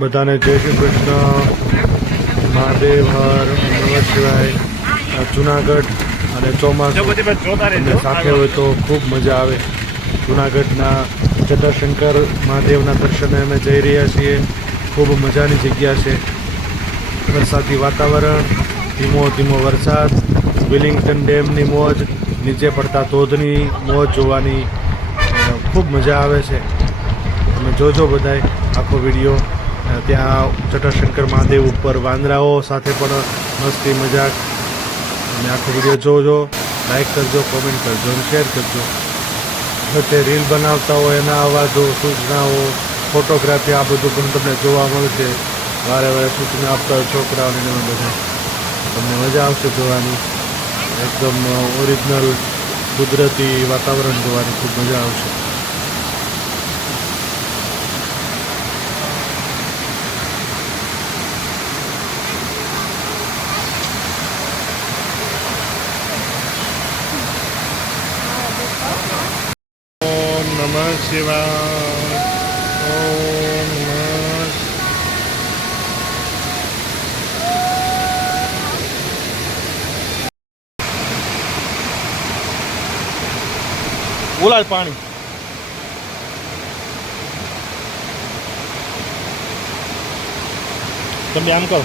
બધાને જય શ્રી કૃષ્ણ, મહાદેવ હર, નમઃ શિવાય। જુનાગઢ અને ચોમાસું અને સાથે હોય તો ખૂબ મજા આવે। જુનાગઢના જટાશંકર મહાદેવના દર્શને અમે જઈ રહ્યા છીએ। ખૂબ મજાની જગ્યા છે। વરસાદી વાતાવરણ, ધીમો ધીમો વરસાદ, વિલિંગ્ટન ડેમની મોજ, નીચે પડતા ધોધની મોજ જોવાની ખૂબ મજા આવે છે। તમે જોજો બધાય આખો વિડીયો। ત્યાં જટાશંકર મહાદેવ ઉપર વાંદરાઓ સાથે પણ મસ્તી મજાક, અને આખો વિડીયો જોજો, લાઈક કરજો, કોમેન્ટ કરજો અને શેર કરજો। તે રીલ બનાવતા હોય એના અવાજો, સૂચનાઓ, ફોટોગ્રાફી, આ બધું પણ તમને જોવા મળશે। વારે વારે સૂચના આપતા હોય છોકરાઓને એમાં બધા, તમને મજા આવશે જોવાની। એકદમ ઓરિજિનલ કુદરતી વાતાવરણ જોવાની ખૂબ મજા આવશે। ઓમ નમઃ શિવાય। ઓમ નમઃ। બોલાય પાણી। તમે આમ કરો।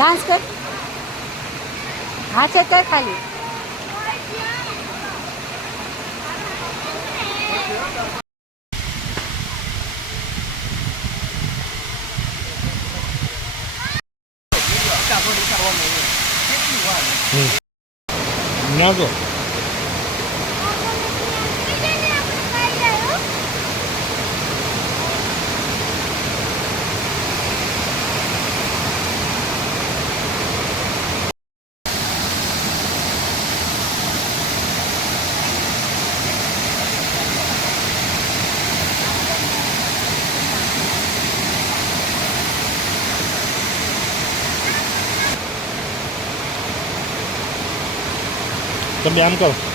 डांस कर, हाथ चेक कर खाली। ના તો તમે આમ કરો।